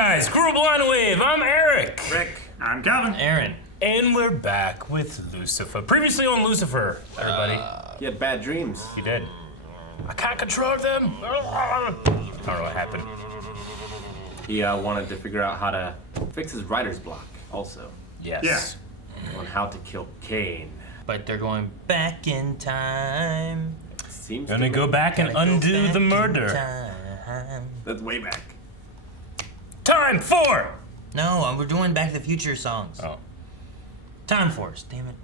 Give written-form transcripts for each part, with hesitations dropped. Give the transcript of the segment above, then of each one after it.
guys, Group Line Wave, I'm Eric. Rick, I'm Calvin. Aaron. And we're back with Lucifer. Previously on Lucifer, everybody. You had bad dreams. You did. I can't control them. I don't know what happened. He wanted to figure out how to fix his writer's block also. Yes. On how to kill Cain. But they're going back in time. Seems Gonna go back and undo the murder. That's way back. Time for! No, we're doing Back to the Future songs. Oh. Time Force, damn it.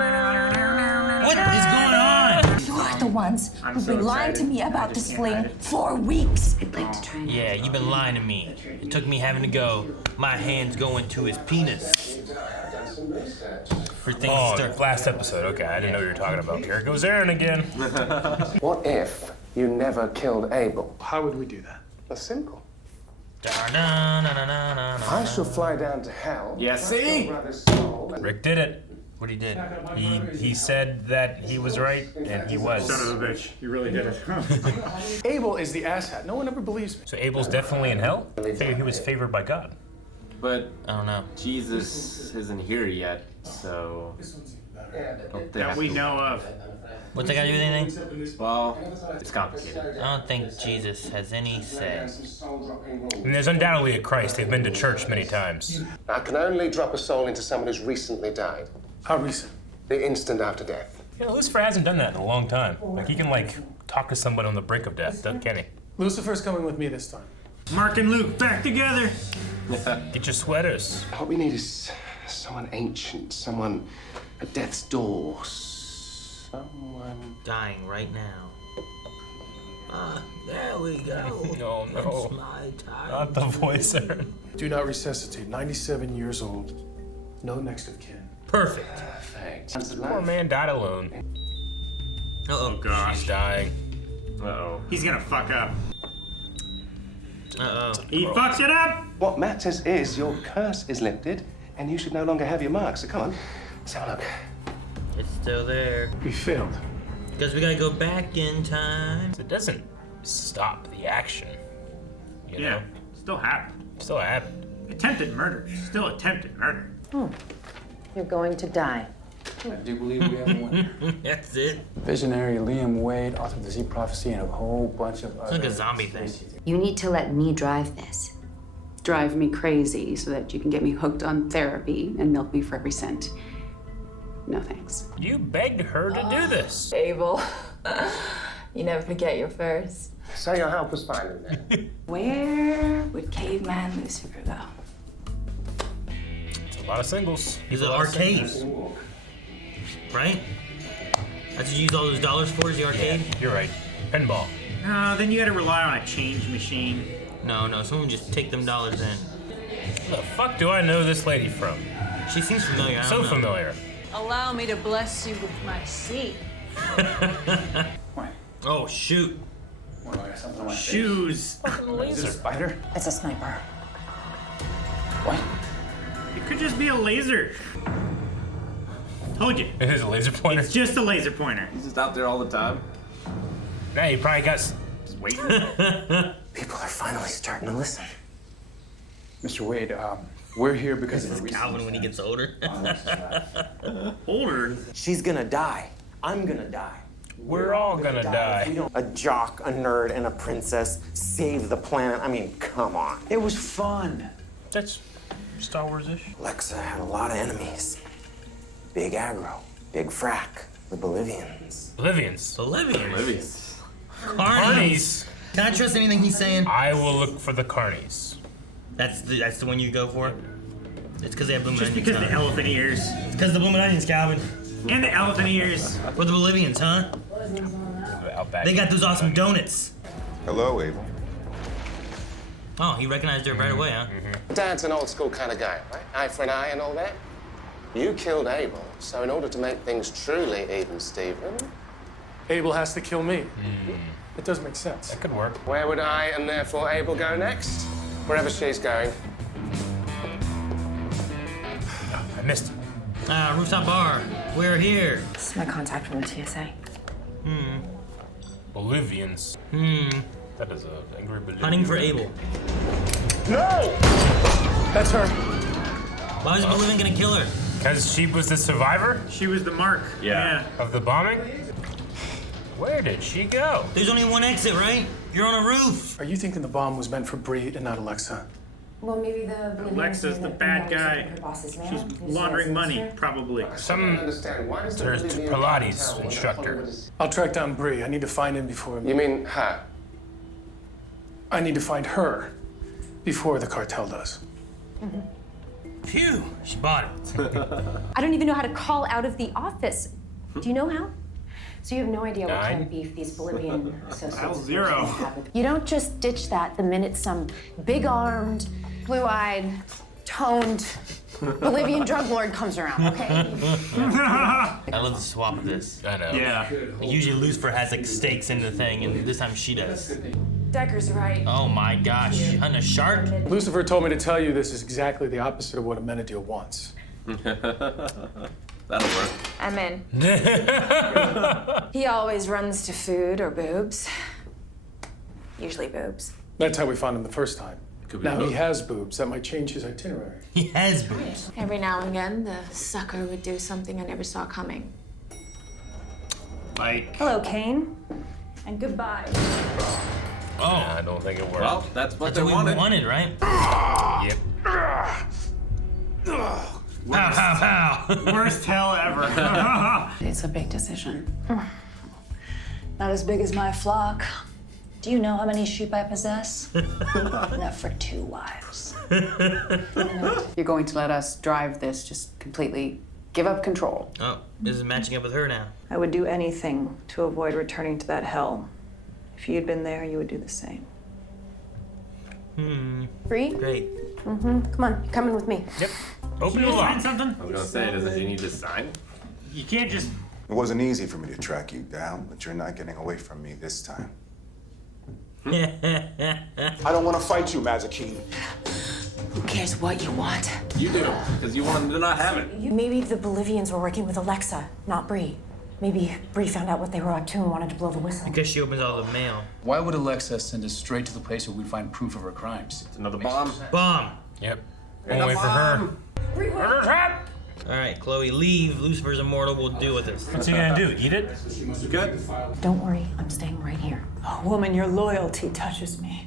What is going on? You're the ones who've so been lying to excited. me I about just this can't hide fling it. for weeks. I'd like to try. Yeah, you've been lying to me. It took me having to go, my hands going to his penis. For things to Oh, start. last episode. Okay, I didn't know what you were talking about. Here goes Aaron again. What if you never killed Abel? How would we do that? That's simple. Da-da-na-na-na-na-na. I shall fly down to hell. Yeah, see? Your brother's soul and Rick did it. What he did. He said that he was right, and he was. Son of a bitch, you really did it. Abel is the asshat. No one ever believes me. So Abel's definitely in hell? I figured he was favored by God. But I don't know. Jesus isn't here yet, so don't they That have we to- know of. What's that got to do with anything? Well, it's complicated. I don't think Jesus has any say. And there's undoubtedly a Christ. They've been to church many times. I can only drop a soul into someone who's recently died. How recent? The instant after death. You know, Lucifer hasn't done that in a long time. Like, he can, like, talk to someone on the brink of death, can he? Lucifer's coming with me this time. Mark and Luke back together. Get your sweaters. What we need is someone ancient, someone at death's door. Someone. Dying right now. There we go. Oh, no. It's my time. Not the voice, Aaron. Do not resuscitate. 97 years old. No next of kin. Perfect. Perfect. Poor man died alone. Uh-oh. Gosh, He's dying. Uh-oh. he's gonna fuck up. Uh-oh. He fucked it up. What matters is your curse is lifted, and you should no longer have your mark. So come on, let's have a look. It's still there. We failed. Because we gotta go back in time. It doesn't stop the action. You Yeah, know? still happened. Still happened. Attempted murder. Still attempted murder. You're going to die. I do believe we have a winner. That's it. Visionary Liam Wade, author of the Z Prophecy, and a whole bunch of It's like a zombie thing. You need to let me drive this. Drive me crazy so that you can get me hooked on therapy and milk me for every cent. No thanks. You begged her to do this. Abel, you never forget your first. So your help was finding them. Where would caveman Lucifer go? It's a lot of singles. He's an arcade. Right? That's what you use all those dollars for, is the arcade? You're right. Pinball. No, then you gotta rely on a change machine. No, someone just take them dollars in. Where the fuck do I know this lady from? She seems familiar. I So don't know. familiar. Allow me to bless you with my seat. Oh, shoot. What, I got something on my face? Shoes. Is it a spider? It's a sniper. What? It could just be a laser. Told you. It is a laser pointer. It's just a laser pointer. He's just out there all the time. Nah, you probably got. Just waiting. People are finally starting to listen. Mr. Wade, we're here because of a recent Calvin when he gets older. Older. She's gonna die. I'm gonna die. We're all gonna die. A jock, a nerd, and a princess save the planet. I mean, come on. It was fun. That's Star Wars-ish. Lexa had a lot of enemies. Big aggro, big frack, the Bolivians. Bolivians. Bolivians. Carnies. Carnies. Can I trust anything he's saying? I will look for the carnies. That's the one you go for? It's because they have blooming Just onions. because the Calvin. elephant ears. It's because the blooming onions, Calvin. And the elephant ears. We're the Bolivians, huh? Outback. They got those awesome donuts. Hello, Abel. Oh, he recognized her right away, huh? Dad's an old school kind of guy, right? Eye for an eye and all that. You killed Abel, so in order to make things truly even, Stephen, Abel has to kill me. It does make sense. That could work. where would I and therefore Abel go next? Wherever she's going. I missed it. Rooftop bar. We're here. This is my contact from the TSA. Bolivians. That is a angry balloon. Hunting for Abel. No! That's her. Why is Balloon gonna kill her? Because she was the survivor She was the mark. Yeah. of the bombing? Where did she go? There's only one exit, right? You're on a roof. Are you thinking the bomb was meant for Bree and not Alexa? Well, maybe the Alexa's the bad guy. She's laundering money, probably. Some Understand why does the there's Bolivian Pilates cartel want instructor. Hollywood is- I'll track down Bree. I need to find him before. You mean her? I need to find her before the cartel does. Phew, she bought it. I don't even know how to call out of the office. Do you know how? So you have no idea what kind of beef these Bolivian associates Zero. have. You don't just ditch that the minute some big-armed, blue-eyed, toned Bolivian drug lord comes around, okay? I love the swap of this. I know. Yeah. Usually Lucifer has like stakes in the thing, and this time she does. Decker's right. Oh my gosh, hunting a shark? Lucifer told me to tell you this is exactly the opposite of what Amenadiel wants. That'll work. I'm in. He always runs to food or boobs. Usually boobs. That's how we found him the first time. Could be Now he both. has boobs. That might change his itinerary. He has boobs. Every now and again, the sucker would do something I never saw coming. Like, Hello, Kane. And goodbye. Oh, I don't think it worked. Well, that's what That's they what we wanted. wanted, right? Yep. Pow, pow, pow. worst hell ever. It's a big decision. Not as big as my flock. Do you know how many sheep I possess? Enough for 2 wives. You're going to let us drive this, just completely give up control. Oh, this is matching up with her now. I would do anything to avoid returning to that hell. If you'd been there, you would do the same. Bree? Great. Come on, you're coming with me. Yep. Open Can your you sign lock. something? I was gonna say, doesn't she need to sign? You can't just. It wasn't easy for me to track you down, but you're not getting away from me this time. I don't want to fight you, Mazikeen. Who cares what you want? You do, because you want them to not have it. Maybe the Bolivians were working with Alexa, not Bree. Maybe Bree found out what they were up to and wanted to blow the whistle. Because she opens all the mail. Why would Alexa send us straight to the place where we find proof of her crimes? It's another bomb. Bomb. Yep. Won't wait for her. Bree, Trap! All right, Chloe, leave. Lucifer's immortal. We'll deal with this. What's he gonna do? Eat it? Good. don't worry, I'm staying right here. Oh, woman, your loyalty touches me.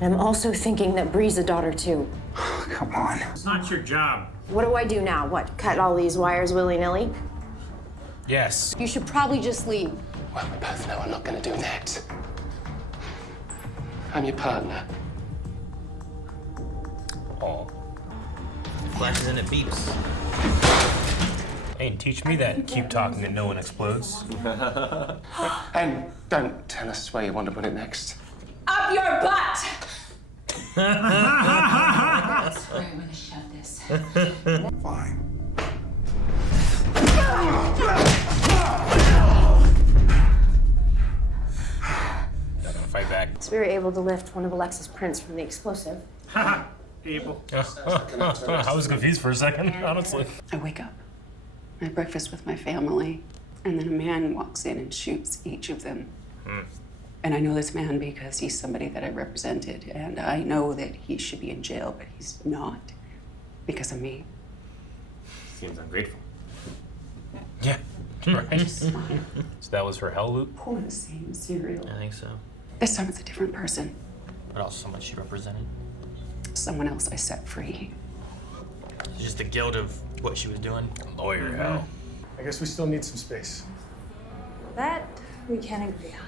I'm also thinking that Bree's a daughter too. Come on. It's not your job. What do I do now? What, cut all these wires willy-nilly? Yes. You should probably just leave. Well, we both know I'm not going to do that. I'm your partner. Oh. Flashes and it beeps. Hey, teach me that. Keep talking and no one explodes. And don't tell us where you want to put it next. Up your butt! That's where I'm gonna shove this. Fine. Not gonna fight back. So we were able to lift one of Alexa's prints from the explosive. Abel. I was confused for a second, honestly. I wake up, I have breakfast with my family, and then a man walks in and shoots each of them. And I know this man because he's somebody that I represented, and I know that he should be in jail, but he's not because of me. Seems ungrateful. Yeah. Right. So that was her hell loop? pour the same cereal. I think so. This time it's a different person. But also someone she represented. Someone else I set free. It's just the guilt of what she was doing. Lawyer hell. I guess we still need some space. That we can agree on.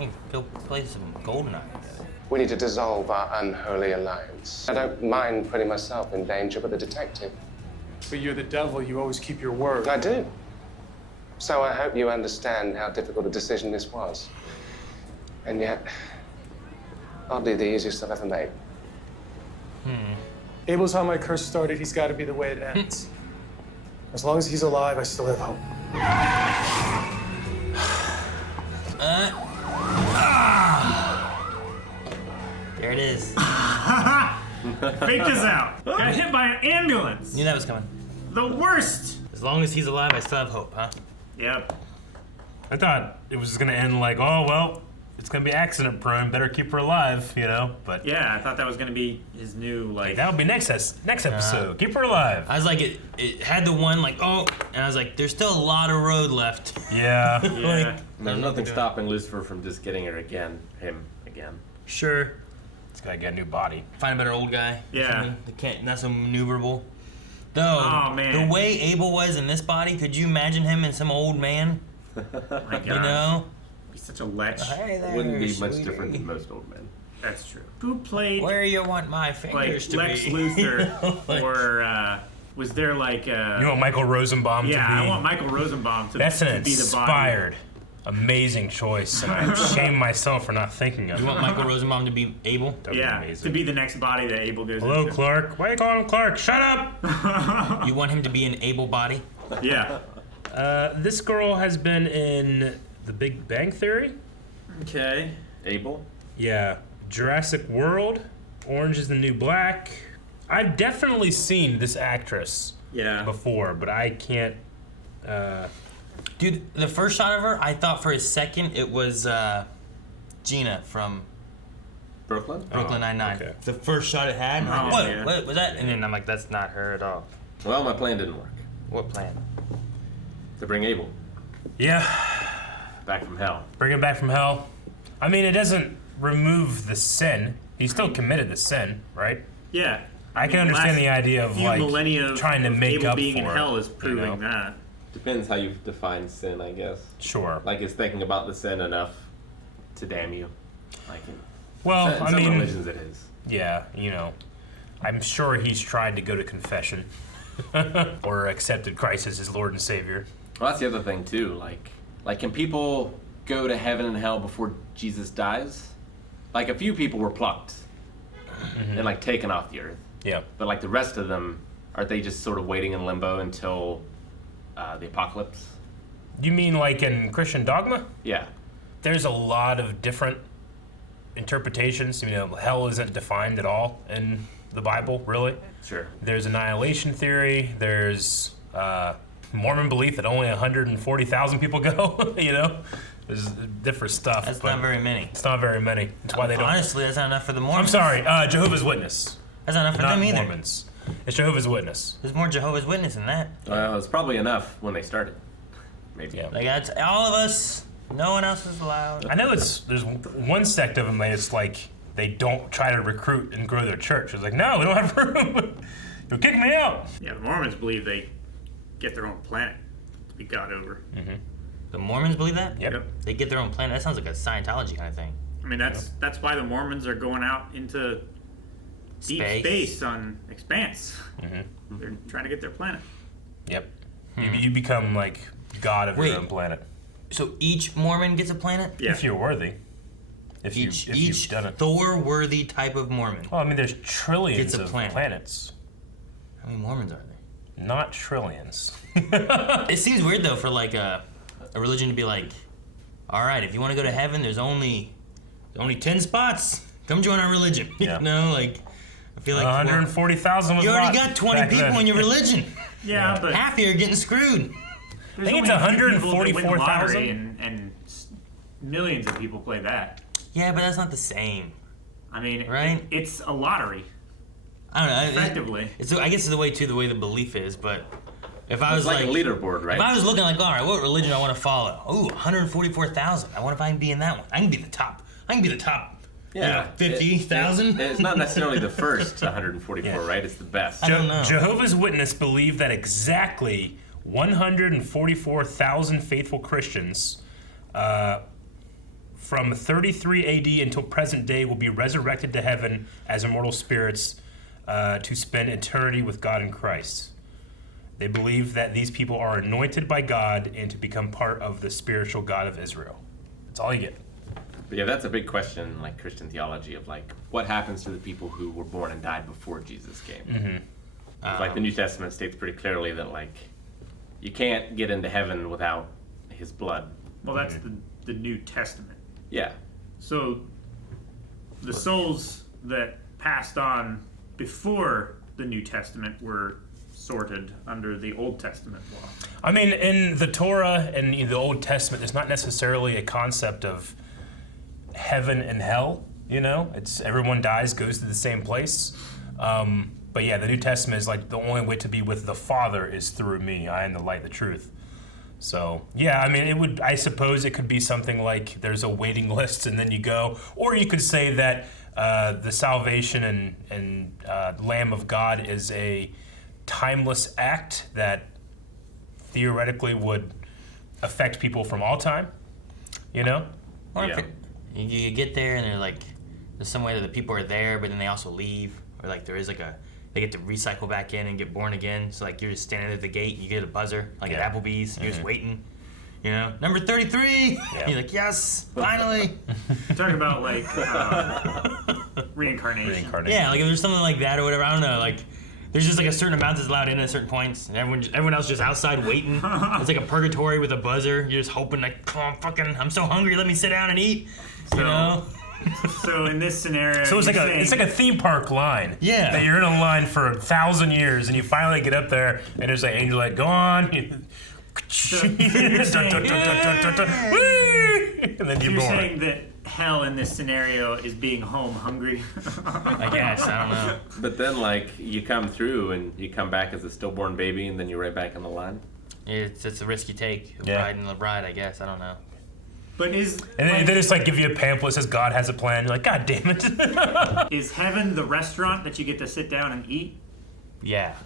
Hey, go play some GoldenEye together. We need to dissolve our unholy alliance. I don't mind putting myself in danger, but the detective. But you're the devil. You always keep your word. I do. So I hope you understand how difficult a decision this was. And yet, oddly, the easiest I've ever made. Abel's how my curse started. He's got to be the way it ends. As long as he's alive, I still have hope. There it is. Faked us out. Got hit by an ambulance. Knew that was coming. The worst. As long as he's alive, I still have hope, huh? Yep. I thought it was gonna end like, oh, well, it's gonna be accident prone. Better keep her alive, you know. But Yeah, I thought that was gonna be his new like. that'll be next episode. Keep her alive. I was like, it had the one like, oh, and I was like, there's still a lot of road left. Yeah. Yeah. There's nothing stopping Lucifer from just getting her again. Him again. Sure. It's gotta get a new body. Find a better old guy. Yeah. Not so maneuverable. Though, Oh, man. the way Abel was in this body, could you imagine him in some old man? My God. You know? He's such a lech. Hey there, Wouldn't be much sweetie. different than most old men. That's true. Who played Where you want my like fingers to Lex be? Luthor, Like- or was there like? You want Michael Rosenbaum yeah, to be? I want Michael Rosenbaum to, That's to an be the body. inspired, amazing choice, and I shame myself for not thinking of You it. want Michael Rosenbaum to be Abel? That'd be Yeah, amazing. to be the next body that Abel goes Hello, into. Clark. Why you calling him Clark? Shut up! You want him to be an Abel body? Yeah. This girl has been in The Big Bang Theory. Okay. Abel? Yeah. Jurassic World. Orange is the New Black. I've definitely seen this actress Yeah. before, but I can't. Dude, the first shot of her, I thought for a second it was Gina from Brooklyn? Brooklyn Nine-Nine. okay. The first shot it had, and I'm Oh, like, yeah. what was that? And then I'm like, that's not her at all. Well, my plan didn't work. What plan? To bring Abel Yeah. back from hell. Bring him back from hell. I mean, it doesn't remove the sin. He still committed the sin, right? Yeah. I can mean, understand last the idea of few like millennia of, trying to of make Abel up being for in hell it, is proving you know? that. Depends how you define sin, I guess. Sure. Like, is thinking about the sin enough to damn you? Like, in Well, in I some mean, religions it is. yeah, you know, I'm sure he's tried to go to confession or accepted Christ as his Lord and Savior. Well, that's the other thing too. Like, can people go to heaven and hell before Jesus dies? Like, a few people were plucked and like taken off the earth, Yeah. but like the rest of them, aren't they just sort of waiting in limbo until the apocalypse? You mean like in Christian dogma? Yeah. There's a lot of different interpretations. You know, hell isn't defined at all in the Bible, really. Sure. There's annihilation theory. There's Mormon belief that only 140,000 people go. You know, there's different stuff. That's but not very many. It's not very many. That's why they don't. Honestly, that's not enough for the I'm Mormons. sorry, Jehovah's Witness. That's not enough for Not them either. Mormons. It's Jehovah's Witness. There's more Jehovah's Witness than that. Well, it's probably enough when they started. Maybe. Yeah. Like, that's all of us. No one else is allowed. I know there's one sect of them that it's like they don't try to recruit and grow their church. It's like, no, we don't have room. You'll kick me out. Yeah, the Mormons believe they get their own planet to be got over. The Mormons believe that? Yep. They get their own planet? That sounds like a Scientology kind of thing. I mean, that's why the Mormons are going out into deep space on Expanse. They're trying to get their planet. Yep. You become like god of Wait. your own planet. So each Mormon gets a planet? Yeah. If you're worthy. If Each you've done it. Thor-worthy type of Mormon. Well, I mean, there's trillions Gets a of planet. planets. How many Mormons are there? Not trillions. It seems weird though for like a religion to be like, all right, if you want to go to heaven, there's only 10 spots. Come join our religion. Yeah. You know, like I feel like 140,000 was you already lot got 20 back people then. in your religion. Yeah, but Half of you are getting screwed. there's I think only it's a few people that win the lottery 144,000. and millions of people play that. Yeah, but that's not the same. I mean, Right? it's a lottery. I don't know. Effectively. I guess it's the way the belief is, but if I It's was like a leaderboard, right? If I was looking like, all right, what religion I want to follow? Ooh, 144,000. I wonder if I can be in that one. I can be the top. Yeah. 50,000. It's not necessarily the first 144, right? It's the best. I don't know. Jehovah's Witness believe that exactly 144,000 faithful Christians from 33 AD until present day will be resurrected to heaven as immortal spirits to spend eternity with God in Christ. They believe that these people are anointed by God and to become part of the spiritual God of Israel. That's all you get. But yeah, that's a big question in like Christian theology of like what happens to the people who were born and died before Jesus came. Like the New Testament states pretty clearly that like you can't get into heaven without his blood. Well, that's the New Testament. Yeah. So the souls that passed on before the New Testament were sorted under the Old Testament law. I mean, in the Torah and in the Old Testament, there's not necessarily a concept of heaven and hell. You know, it's everyone dies, goes to the same place. But yeah, the New Testament is like the only way to be with the Father is through me. I am the light, the truth. So yeah, I mean, I suppose it could be something like there's a waiting list and then you go, or you could say that the salvation and Lamb of God is a timeless act that theoretically would affect people from all time. You know? Or if you get there and they're like, there's some way that the people are there, but then they also leave, or like there is like they get to recycle back in and get born again. So like you're just standing at the gate, you get a buzzer, like at Applebee's, you're just waiting. You know, number 33. Yeah. You're like, yes, finally. Talking about like reincarnation. Yeah, like if there's something like that or whatever. I don't know. Like there's just like a certain amount that's allowed in at certain points, and everyone else just outside waiting. It's like a purgatory with a buzzer. You're just hoping like, come on, I'm so hungry. Let me sit down and eat. You know. So in this scenario, so it's like a theme park line. Yeah. That you're in a line for 1,000 years, and you finally get up there, and there's an angel like, go on. So you're saying that hell in this scenario is being home hungry? I guess, I don't know. But then, like, you come through and you come back as a stillborn baby, and then you're right back in the line. It's a risk you take, riding the ride, I guess. I don't know. But they just like give you a pamphlet that says God has a plan. You're like, God damn it. Is heaven the restaurant that you get to sit down and eat? Yeah.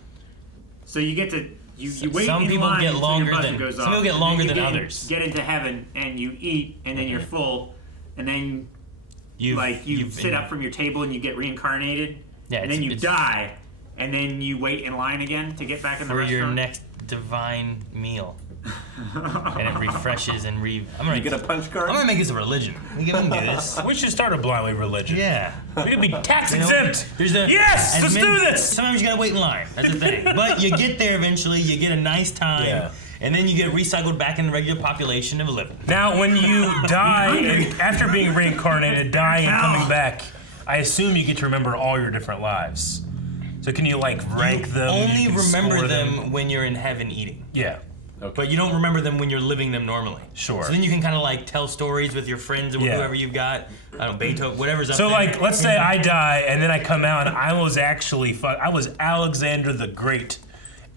So you get to you wait some in people line get until longer your buzzer than goes some off, people get and longer then than you others. Get into heaven and you eat and then you're full, and then you sit up from your table and you get reincarnated. Yeah, and then you die, and then you wait in line again to get back in the for restaurant. your next divine meal. And it refreshes and you get a punch card? I'm gonna make this a religion. We can do this. We should start a blindly religion. Yeah. We could be tax exempt. Yes, let's do this. Sometimes you gotta wait in line. That's the thing. But you get there eventually. You get a nice time. Yeah. And then you get recycled back in the regular population of living. Now, when you die, and after being reincarnated, die and coming back, I assume you get to remember all your different lives. So can you like rank them? Only you can remember score them when you're in heaven eating. Yeah. Okay. But you don't remember them when you're living them normally. Sure. So then you can kind of like tell stories with your friends or whoever you've got. I don't know, Beethoven, whatever's up so there. like, let's say I die and then I come out and I was actually I was Alexander the Great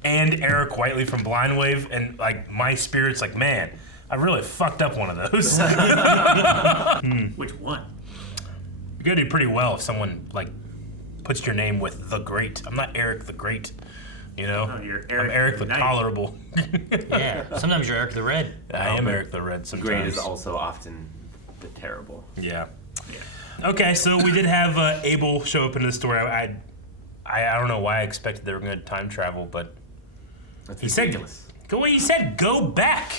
and Eric Whiteley from Blind Wave, and like my spirit's like, man, I really fucked up one of those. Which one? You're gonna do pretty well if someone like puts your name with the Great. I'm not Eric the Great. You know, you're I'm Eric the Tolerable. Yeah, sometimes you're Eric the Red. I am Eric the Red sometimes. Great is also often the terrible. Yeah. Okay, so we did have Abel show up in the story. I don't know why I expected they were going to time travel, but he said, go back.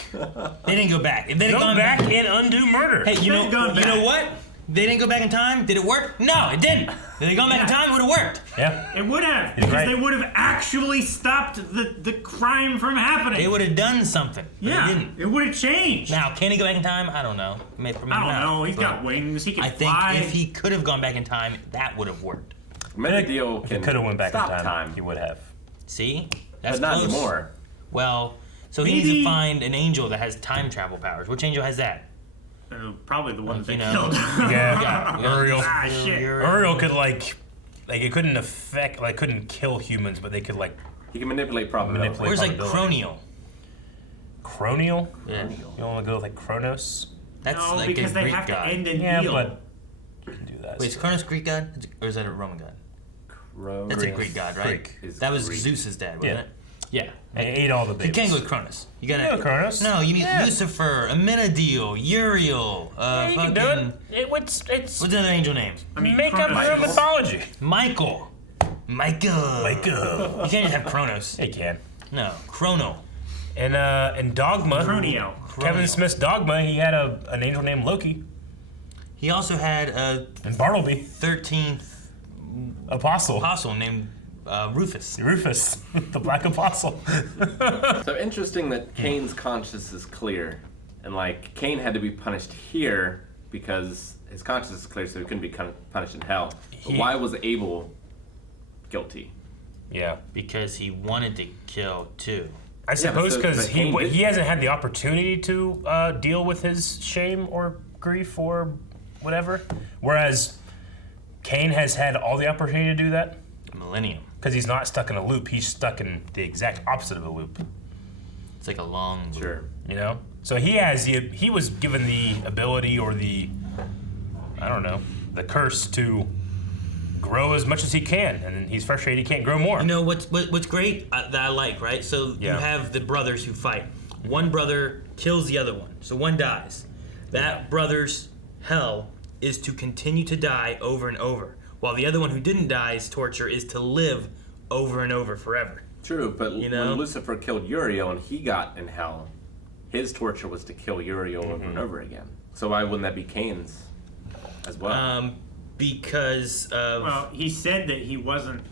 They didn't go back. If they'd go gone back and undo murder. Hey, you know what? They didn't go back in time. Did it work? No, it didn't. If they'd gone back in time, it would have worked. Yeah. It would have, because they would have actually stopped the crime from happening. They would have done something. But Yeah, they didn't. it would have changed. Now, can he go back in time? I don't know. Maybe I don't know. He's but got wings. He can I think fly. if he could have gone back in time, that would have worked. Megadeal If he could have went back in stop time, he would have. See? That's But not close. anymore. Well, so he needs to find an angel that has time travel powers. Which angel has that? Probably the one that they know. killed. Yeah, Uriel. Ah, shit. Uriel could like it couldn't affect, like couldn't kill humans, but they could like. He can manipulate probability. Where's like probability. Cronial? Cronial? Yeah. You want to go with like Kronos? That's No, like because a they Greek have to god. end in Yeah, eel. but you can do that. Wait, is Kronos Greek god? Or is that a Roman god? That's a Greek god, right? That was Zeus's dad, wasn't it? Yeah. They ate all the You babies. can't go with Cronus. You gotta. Yeah, Cronus. No, you need Yeah. Lucifer, Amenadiel, Uriel. You can do fucking. it. What's another angel name? I mean, Make up your own mythology. Michael. Michael. You can't just have Kronos. You can. No, Chrono. And Dogma. Cronio. Kevin Smith's Dogma. He had an angel named Loki. He also had a And Bartleby. 13th Apostle named Rufus. Rufus, the Black Apostle. So interesting that Cain's conscience is clear, and like Cain had to be punished here because his conscience is clear, so he couldn't be punished in hell. But why was Abel guilty? Yeah, because he wanted to kill too. I suppose because but Cain did- he hasn't had the opportunity to deal with his shame or grief or whatever. Whereas Cain has had all the opportunity to do that. A millennium. Because he's not stuck in a loop. He's stuck in the exact opposite of a loop. It's like a long loop. Sure. You know? So he was given the ability or the, I don't know, the curse to grow as much as he can, and he's frustrated he can't grow more. You know what's great that I like, right? So you have the brothers who fight. One brother kills the other one, so one dies. That brother's hell is to continue to die over and over, while the other one who didn't die's torture is to live over and over forever. True, but when Lucifer killed Uriel and he got in hell, his torture was to kill Uriel over and over again. So why wouldn't that be Cain's as well? Because of... Well, he said that he wasn't...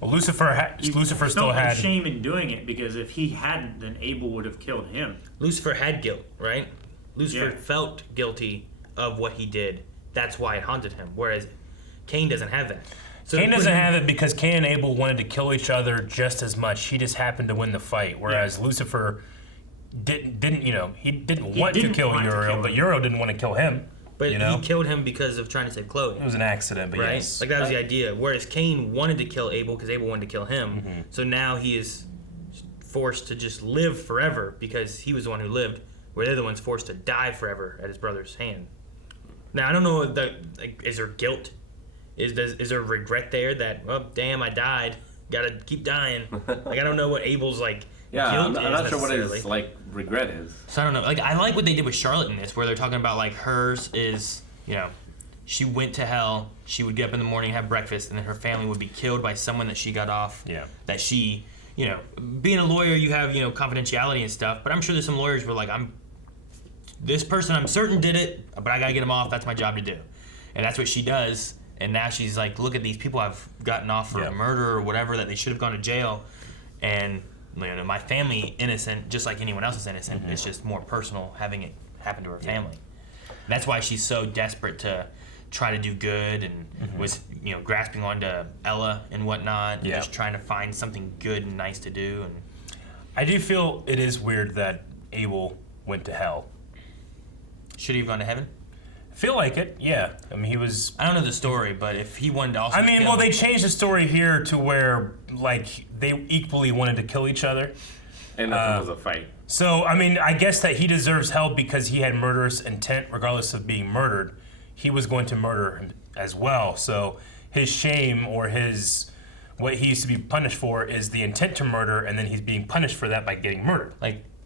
Well, Lucifer still had... shame in doing it, because if he hadn't, then Abel would have killed him. Lucifer had guilt, right? Lucifer felt guilty of what he did. That's why it haunted him, whereas Cain doesn't have that. So Cain doesn't have it because Cain and Abel wanted to kill each other just as much. He just happened to win the fight, whereas Lucifer didn't want to kill Uriel, but Uriel didn't want to kill him. But he killed him because of trying to save Chloe. It was an accident, but right? yes. Like, that was the idea. Whereas Cain wanted to kill Abel because Abel wanted to kill him. So now he is forced to just live forever because he was the one who lived, where the other one's forced to die forever at his brother's hand. Now, I don't know, is there guilt? Is there regret there that, well, damn, I died. Gotta keep dying. Like, I don't know what Abel's, guilt I'm is not sure what necessarily. his, regret is. So I don't know. Like, I like what they did with Charlotte in this, where they're talking about, hers is, she went to hell, she would get up in the morning, have breakfast, and then her family would be killed by someone that she got off. Yeah. That she, being a lawyer, you have, confidentiality and stuff, but I'm sure there's some lawyers who are like, this person I'm certain did it, but I gotta get them off, that's my job to do. And that's what she does, and now she's like, look at these people I've gotten off for murder or whatever, that they should have gone to jail, and my family innocent, just like anyone else is innocent. It's just more personal having it happen to her family. And that's why she's so desperate to try to do good and was grasping onto Ella and whatnot, and just trying to find something good and nice to do. And I do feel it is weird that Abel went to hell. Should he have gone to heaven? I feel like it, yeah. I mean, he was... I don't know the story, but if he wanted to also kill... they changed the story here to where, they equally wanted to kill each other. And nothing was a fight. So, I guess that he deserves hell because he had murderous intent, regardless of being murdered. He was going to murder him as well. So, his shame or what he used to be punished for is the intent to murder, and then he's being punished for that by getting murdered.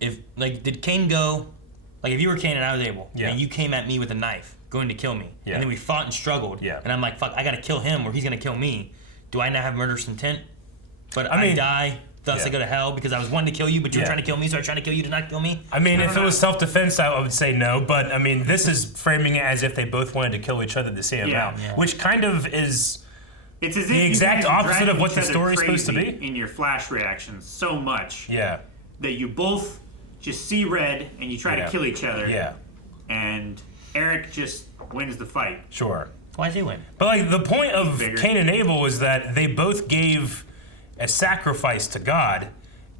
Did Cain go... if you were Cain and I was Abel, and you came at me with a knife, going to kill me, and then we fought and struggled, and I'm like, fuck, I gotta kill him or he's gonna kill me. Do I now have murderous intent? But I die, thus I go to hell because I was wanting to kill you, but you were trying to kill me, so I was trying to kill you to not kill me? If it was self-defense, I would say no, but this is framing it as if they both wanted to kill each other the same amount, which kind of is it's as the if exact you guys are opposite of what the driving each story's other supposed to crazy be. In your flash reactions so much that you both just see red and you try to kill each other. Yeah. And Eric just wins the fight. Sure. Why does he win? But the point of Cain and Abel is that they both gave a sacrifice to God.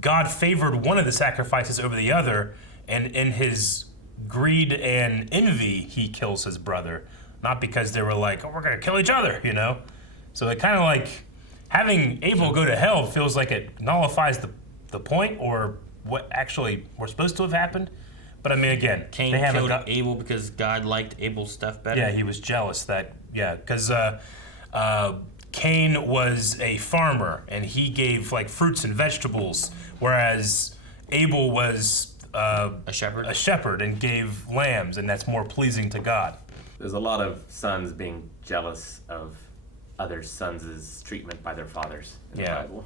God favored one of the sacrifices over the other, and in his greed and envy, he kills his brother. Not because they were like, oh, we're gonna kill each other, So it kind of having Abel go to hell feels like it nullifies the point or what actually was supposed to have happened. But again, Cain killed Abel because God liked Abel's stuff better. Yeah, he was jealous because Cain was a farmer and he gave fruits and vegetables, whereas Abel was a shepherd and gave lambs, and that's more pleasing to God. There's a lot of sons being jealous of other sons' treatment by their fathers in the Bible.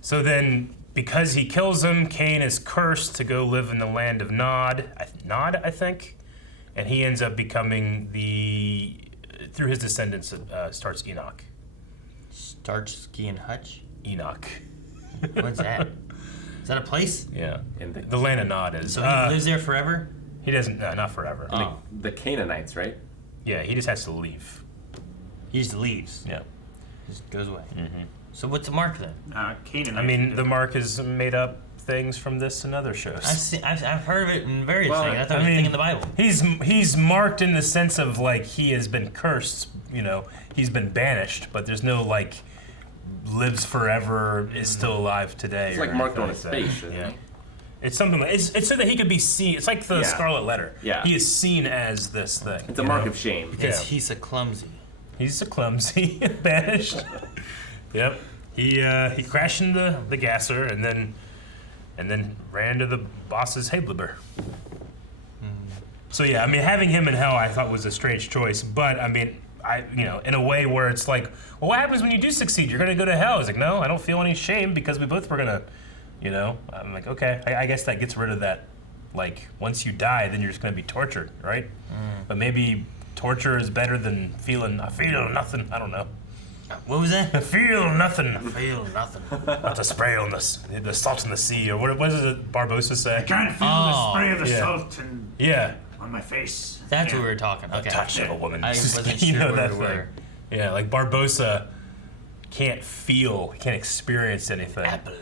So then, because he kills him, Cain is cursed to go live in the land of Nod, I think, and he ends up becoming through his descendants, starts Enoch. Starsky and Hutch? Enoch. What's that? Is that a place? Yeah. The land of Nod is. So he lives there forever? He doesn't, not forever. The Canaanites, right? Yeah, he just has to leave. He just leaves? Yeah. Just goes away. So what's the mark then? Canaanites. The mark is made up things from this and other shows. I've heard of it in various things. I thought it was a thing in the Bible. He's marked in the sense of like he has been cursed. He's been banished, but there's no like lives forever, is still alive today. It's like marked on his face, isn't it? It's something like it's so that he could be seen. It's like the Scarlet Letter. Yeah. He is seen as this thing. It's a mark of shame. Because he's a clumsy. He's a clumsy, banished. Yep. He crashed into the gasser and then ran to the boss's Hebelber. So yeah, I mean, having him in hell I thought was a strange choice, but I mean, in a way where it's like, well, what happens when you do succeed? You're gonna go to hell. He's like, no, I don't feel any shame because we both were gonna, I'm like, okay, I guess that gets rid of that. Like, once you die, then you're just gonna be tortured, right? But maybe torture is better than I feel nothing. I don't know. What was that? I feel nothing. I feel nothing. Not the spray on the salt in the sea, or what does it Barbosa say? I can't feel the spray of the salt on my face. That's what we were talking. Okay. The touch of a woman. I wasn't sure where we were. Yeah, like Barbosa can't experience anything. Apple.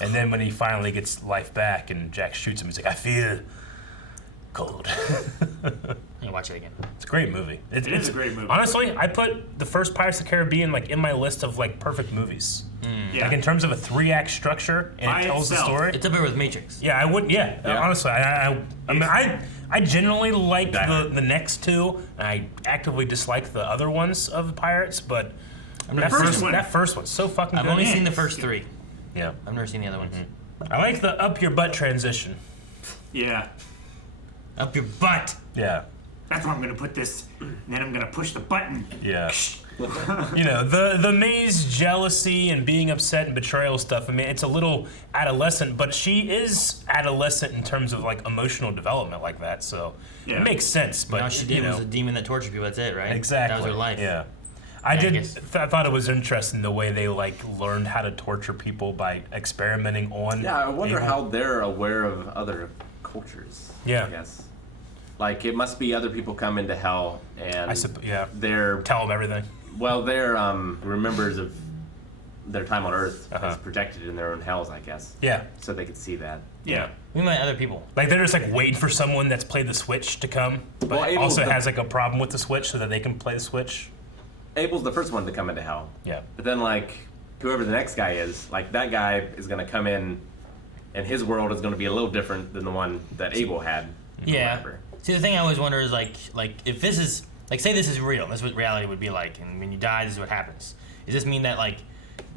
And then when he finally gets life back and Jack shoots him, he's like, I feel cold. You watch it again. It's a great movie. It is a great movie. Honestly, I put the first Pirates of the Caribbean like in my list of like perfect movies. Yeah. Like in terms of a 3-act structure and By it tells itself. the story. It's up there with Matrix. Yeah, I would. Yeah, honestly, I generally like the next two. And I actively dislike the other ones of the Pirates, but that first one's so fucking I've good. only seen the first 3. Yeah, I've never seen the other ones. I like the up your butt transition. Yeah. Up your butt. Yeah. That's where I'm gonna put this, and then I'm gonna push the button. Yeah. The May's jealousy and being upset and betrayal stuff, I mean, it's a little adolescent, but she is adolescent in terms of like emotional development like that, so it makes sense. But all she did was a demon that tortured people, that's it, right? Exactly. That was her life. Yeah. I thought it was interesting the way they like learned how to torture people by experimenting on. Yeah, I wonder people. how they're aware of other cultures. Yeah. I guess. Like, it must be other people come into hell and they're tell them everything. Well, they're remembers of their time on Earth is projected in their own hells, I guess. Yeah. So they could see that. Yeah. We met other people. Like they're just like waiting for someone that's played the Switch to come, but also has like a problem with the Switch so that they can play the Switch. Abel's the first one to come into hell. Yeah. But then like whoever the next guy is, like that guy is gonna come in and his world is gonna be a little different than the one that Abel had. Yeah. See, the thing I always wonder is like if this is like, say this is real, this is what reality would be like, and when you die, this is what happens. Does this mean that like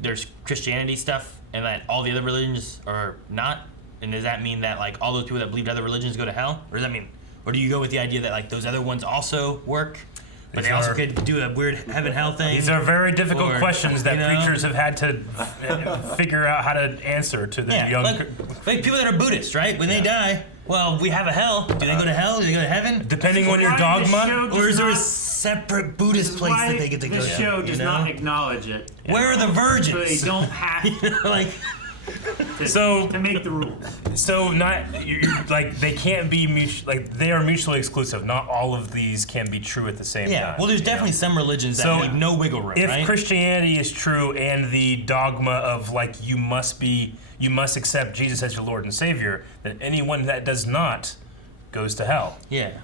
there's Christianity stuff and that all the other religions are not? And does that mean that like all those people that believed other religions go to hell? Or does that mean, or do you go with the idea that like those other ones also work, but they also could do a weird heaven hell thing? These are very difficult questions that you know? preachers have had to figure out how to answer to the young. Like people that are Buddhists, right? When they die, well, we have a hell. Do they go to hell? Do they go to heaven? Depending on your dogma, or is there a separate Buddhist place that they get to go to? This show does not acknowledge it. Where are the virgins? So they don't have like to make the rules. So like they can't be they are mutually exclusive. Not all of these can be true at the same time. Yeah. Well, there's definitely some religions that leave no wiggle room. If right? Christianity is true and the dogma of like you must accept Jesus as your Lord and Savior, then anyone that does not goes to hell. Yeah.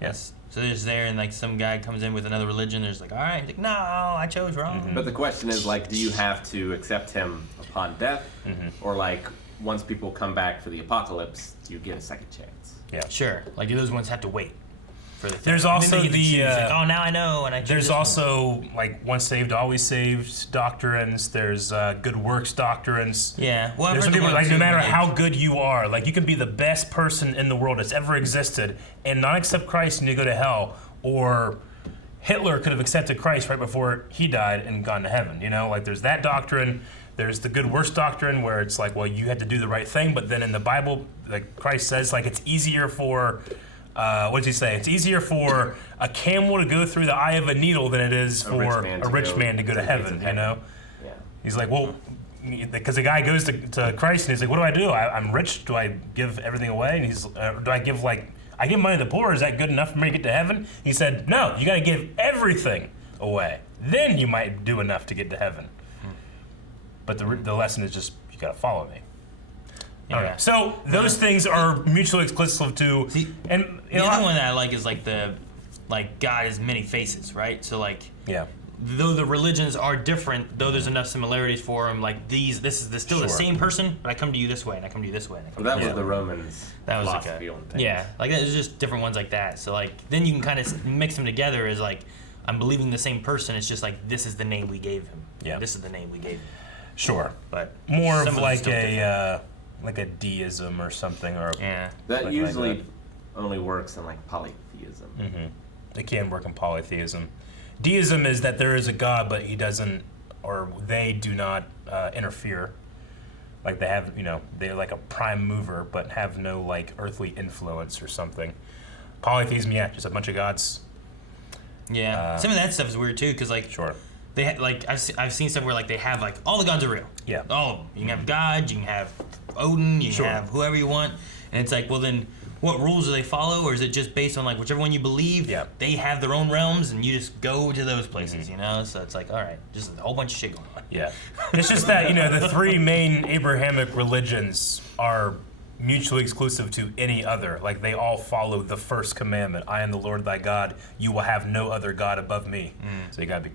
Yes. So they're just there, and like some guy comes in with another religion. There's like, all right, he's like, no, I chose wrong. But the question is like, do you have to accept him upon death, or like once people come back for the apocalypse, do you get a second chance? Yeah. Sure. Like, do those ones have to wait for the thing? There's also like, oh, now I know, and I choose there's this also like once saved, always saved doctrines. There's good works doctrines. Yeah. Well, there's I've some heard people the like no ones matter like- how good you are, like you can be the best person in the world that's ever existed and not accept Christ and you go to hell. Or Hitler could have accepted Christ right before he died and gone to heaven. You know, like there's that doctrine. There's the good works doctrine where it's like, well, you had to do the right thing. But then in the Bible, like Christ says, like it's easier for, what does he say? It's easier for a camel to go through the eye of a needle than it is for a rich man to go to heaven. You know? Yeah. He's like, well, because the guy goes to Christ and he's like, what do? I'm rich. Do I give everything away? And he's, do I give I give money to the poor, is that good enough for me to get to heaven? He said, no, you gotta give everything away. Then you might do enough to get to heaven. But the lesson is just, you gotta follow me. Yeah. So those things are mutually exclusive to. And the other one that I like is like God has many faces, right? So like. Yeah. Though the religions are different, though there's enough similarities for them, like this is still the same person, but I come to you this way, and I come to you this way. And I come Well, to that you was the Romans' that was philosophy like on things. yeah, like there's just different ones like that. So like then you can kind of mix them together as like I'm believing the same person. It's just like this is the name we gave him. Yeah. This is the name we gave him. Sure. But more some of them like still like a deism or something, or yeah. That like usually that. only works in like polytheism. Mm-hmm. It can work in polytheism. Deism is that there is a God, but he doesn't, or they do not interfere. Like they have, they're like a prime mover, but have no like earthly influence or something. Polytheism, yeah, just a bunch of gods. Yeah, some of that stuff is weird too, because like sure, they like I've seen stuff where like they have like all the gods are real. Yeah, all of them. You can have God, you can have Odin, you can have whoever you want, and it's like, well then. What rules do they follow, or is it just based on like whichever one you believe? Yeah. They have their own realms, and you just go to those places, So it's like, all right, just a whole bunch of shit going on. Yeah. It's just that the three main Abrahamic religions are mutually exclusive to any other. Like they all follow the first commandment: "I am the Lord thy God. You will have no other god above me." So you gotta be,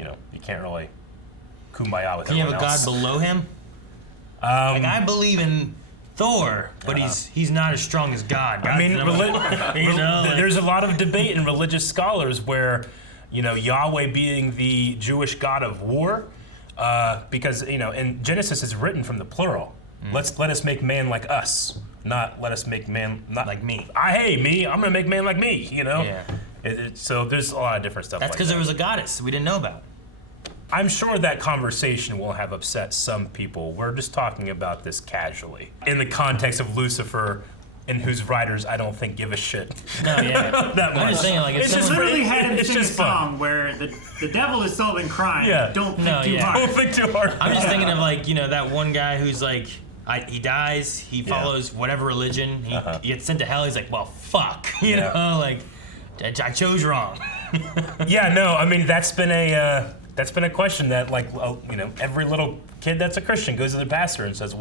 you can't really kumbaya with Can you have a everyone else. god below him? Like I believe in Thor, but he's not as strong as God. I mean, there's a lot of debate in religious scholars where, Yahweh being the Jewish god of war, because in Genesis is written from the plural. Let us make man like us, not let us make man not like me. I'm gonna make man like me. Yeah. So there's a lot of different stuff. That's because there was a goddess we didn't know about. I'm sure that conversation will have upset some people. We're just talking about this casually. In the context of Lucifer, in whose writers I don't think give a shit. No, yeah. that much. I'm just saying, like, It's just literally had him it's sing a just fun. song where the devil is solving crime. Yeah. Don't think too hard. Don't think too hard. I'm just thinking of like, that one guy who's like, he dies, he follows whatever religion, he gets sent to hell, he's like, well, fuck. You know, like, I chose wrong. Yeah, no, I mean, that's been a question that, like, every little kid that's a Christian goes to the pastor and says,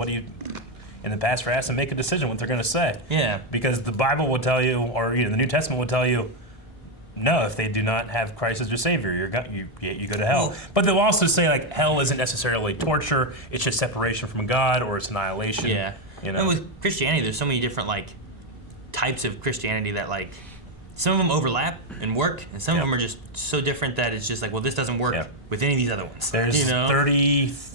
and the pastor has to make a decision what they're going to say. Yeah. Because the Bible will tell you, or the New Testament will tell you, no, if they do not have Christ as your Savior, you go to hell. But they'll also say, like, hell isn't necessarily torture, it's just separation from God, or it's annihilation. Yeah. And with Christianity, there's so many different, like, types of Christianity that, like, some of them overlap and work, and some of them are just so different that it's just like, well, this doesn't work with any of these other ones. There's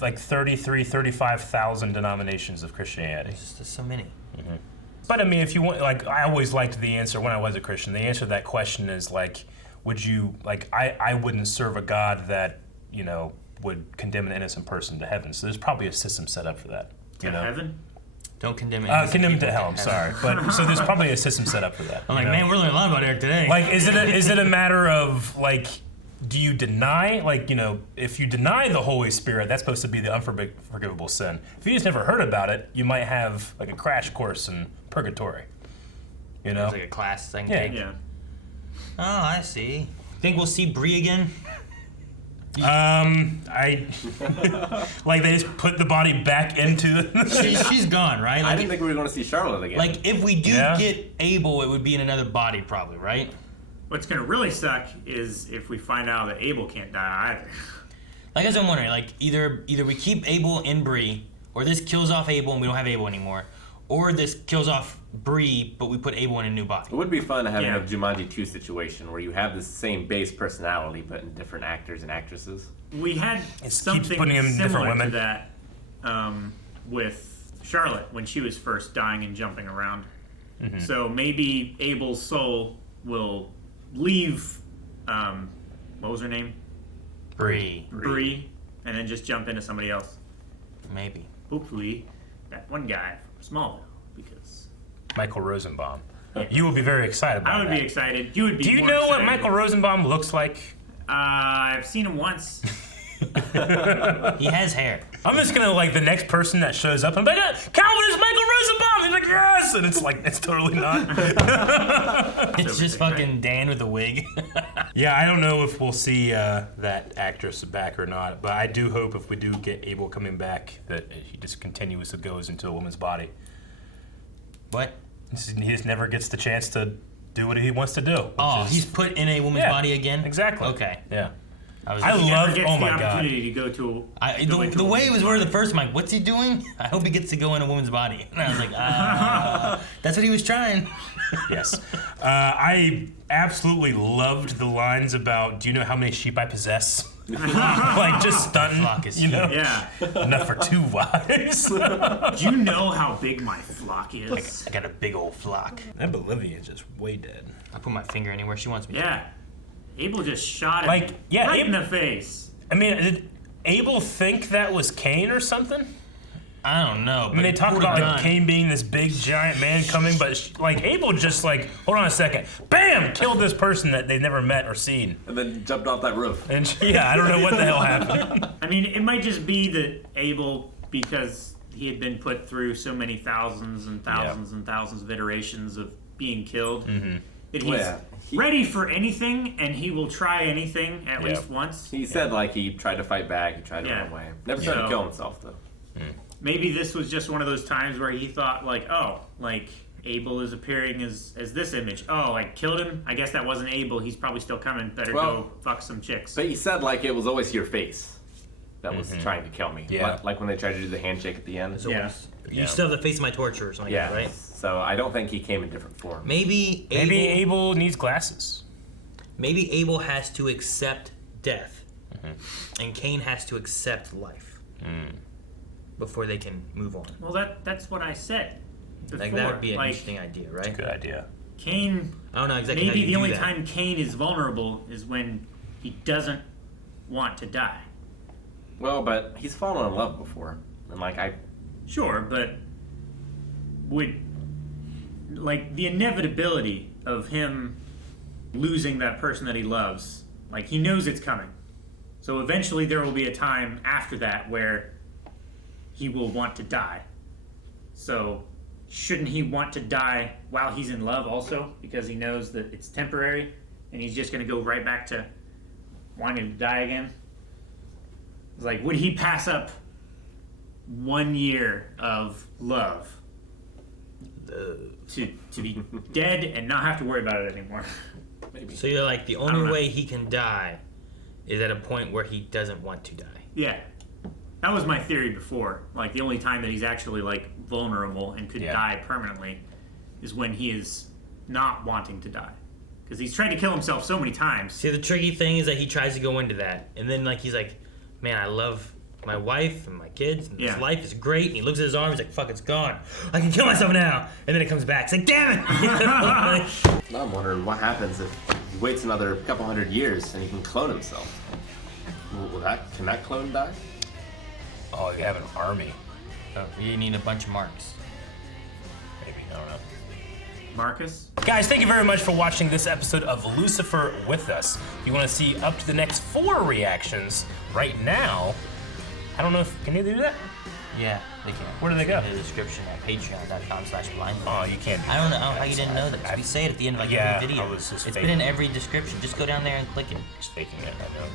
35,000 denominations of Christianity. There's so many. Mm-hmm. But I mean, if you want, like, I always liked the answer when I was a Christian. The answer to that question is like, would you, like, I wouldn't serve a God that, would condemn an innocent person to heaven. So there's probably a system set up for that. To heaven? Don't condemn it. Condemn him to hell. I'm sorry, but so there's probably a system set up for that. I'm like, man, we're learning a lot about Eric today. Like, is it a matter of like, do you deny, like, if you deny the Holy Spirit, that's supposed to be the unforgivable sin. If you just never heard about it, you might have like a crash course in purgatory. It's like a class thing. Yeah. Oh, I see. Think we'll see Bree again? I like they just put the body back into. She's gone, right? Like, I didn't think we were going to see Charlotte again. Like if we do get Abel, it would be in another body, probably, right? What's gonna really suck is if we find out that Abel can't die either. Like, as I'm wondering, like either we keep Abel in Bree, or this kills off Abel and we don't have Abel anymore, or this kills off Bree, but we put Abel in a new body. It would be fun to have a Jumanji 2 situation where you have the same base personality but in different actors and actresses. We had something similar to that with Charlotte when she was first dying and jumping around. Mm-hmm. So maybe Abel's soul will leave, what was her name? Bree, and then just jump into somebody else. Maybe. Hopefully, that one guy from Smallville, because... Michael Rosenbaum. You would be very excited about that. I would be excited. You would be. Do you more know excited. what Michael Rosenbaum looks like? I've seen him once. He has hair. I'm just gonna, like, the next person that shows up, I'm like, Calvin is Michael Rosenbaum! He's like, yes! And it's like, it's totally not. It's just fucking Dan with a wig. Yeah, I don't know if we'll see that actress back or not, but I do hope if we do get Abel coming back that he just continuously goes into a woman's body. What? He just never gets the chance to do what he wants to do. He's put in a woman's body again? Exactly. Okay. Yeah. I love. Oh my god. Opportunity to go to. The way it was worded the first, I'm like, what's he doing? I hope he gets to go in a woman's body. And I was like, that's what he was trying. Yes. I absolutely loved the lines about, do you know how many sheep I possess? Like, just stunting, Flock is you know? Yeah. Enough for 2 wives. Do you know how big my flock is? I got a big old flock. That Bolivian's just way dead. I put my finger anywhere she wants me to. Yeah. Abel just shot him right in the face. I mean, did Abel think that was Cain or something? I don't know. I mean, they talk about like Cain being this big giant man coming, but like Abel just like, hold on a second, bam, killed this person that they never met or seen, and then jumped off that roof. And I don't know what the hell happened. I mean, it might just be that Abel, because he had been put through so many thousands and thousands and thousands of iterations of being killed, that he's ready for anything, and he will try anything at least once. He said like he tried to fight back, he tried to run away. Never tried to kill himself though. Maybe this was just one of those times where he thought like, oh, like Abel is appearing as this image. Oh, I killed him. I guess that wasn't Abel. He's probably still coming. Better go fuck some chicks. But he said like it was always your face that was trying to kill me. Yeah. Like when they tried to do the handshake at the end. You still have the face of my torture or something, right? So I don't think he came in different form. Maybe Abel needs glasses. Maybe Abel has to accept death, and Cain has to accept life before they can move on. Well, that's what I said before. Like that would be an interesting idea, right? It's a good idea. Cain. I don't know exactly. Maybe how you the do only that. time Cain is vulnerable is when he doesn't want to die. Well, but he's fallen in love before, and like Sure, but would like the inevitability of him losing that person that he loves, like he knows it's coming. So eventually there will be a time after that where he will want to die. So shouldn't he want to die while he's in love also? Because he knows that it's temporary and he's just going to go right back to wanting to die again? It's like, would he pass up 1 year of love to be dead and not have to worry about it anymore? maybe. So you're like, the only way he can die is at a point where he doesn't want to die. Yeah. That was my theory before. Like, the only time that he's actually, like, vulnerable and could die permanently is when he is not wanting to die. Because he's tried to kill himself so many times. See, the tricky thing is that he tries to go into that, and then, like, he's like, man, I love my wife and my kids, and this life is great, and he looks at his arm, he's like, fuck, it's gone. I can kill myself now. And then it comes back. It's like, damn it! I'm wondering what happens if he waits another couple hundred years and he can clone himself. Can that clone die? Oh, you have an army. Oh, you need a bunch of marks. Maybe, I don't know. Marcus? Guys, thank you very much for watching this episode of Lucifer with us. If you want to see up to the next 4 reactions right now, I don't know if, can you do that? Yeah, they can. Where do they go? In the description at patreon.com/blind. Oh, you can't. I don't know how you didn't know that. We say it at the end of every video. I was just it's faking been in every description. Just go down there and click it. Just faking it, I know.